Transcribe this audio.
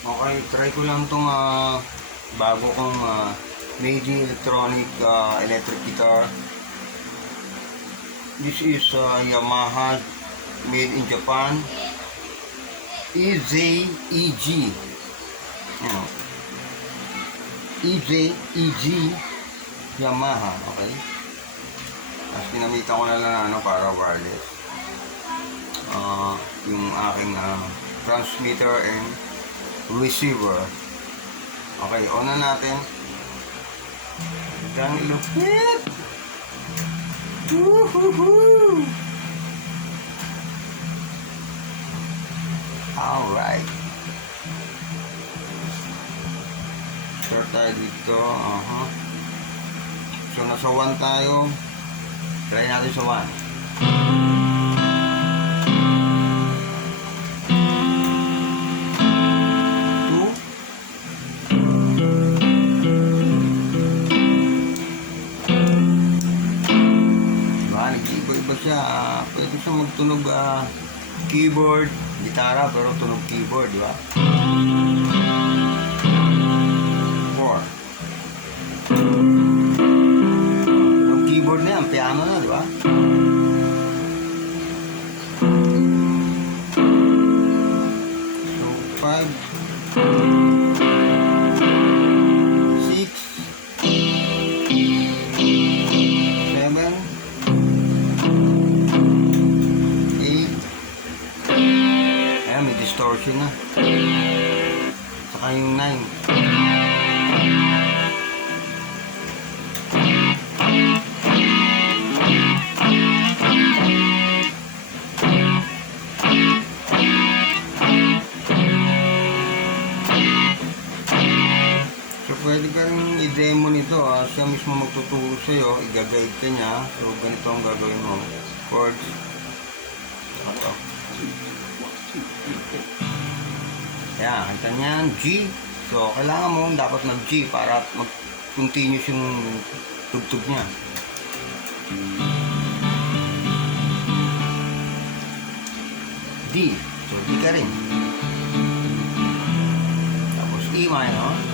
Okay, try ko lang tong bago kong Meiji electronic electric guitar. This is Yamaha, made in Japan. EZ-EG. Yan. EZ-EG Yamaha, okay? Tapos pinamitan ko na lang para wireless. Yung aking transmitter and receiver. Okay, on na natin. Gani lupit! Woohoo! Alright. Start tayo dito. So, nasa 1 tayo. Try natin sa 1. Iba siya, pwede siya magtunog keyboard, gitara, pero tunog keyboard, di ba? 4. Tunog keyboard na yan, piano na, di ba? So, 5, 6, 7, may distortion na. Saka yung 9. So pwede ka rin i-demo nito. Siya mismo magtuturo sa'yo. I-guide ka niya. So ganito ang gagawin mo. Chords. Ito. Yan, kanta niyan, G. So, kailangan mo dapat mag-G para mag-continuous yung tugtog niya. D. So, D ka rin. Tapos E minor.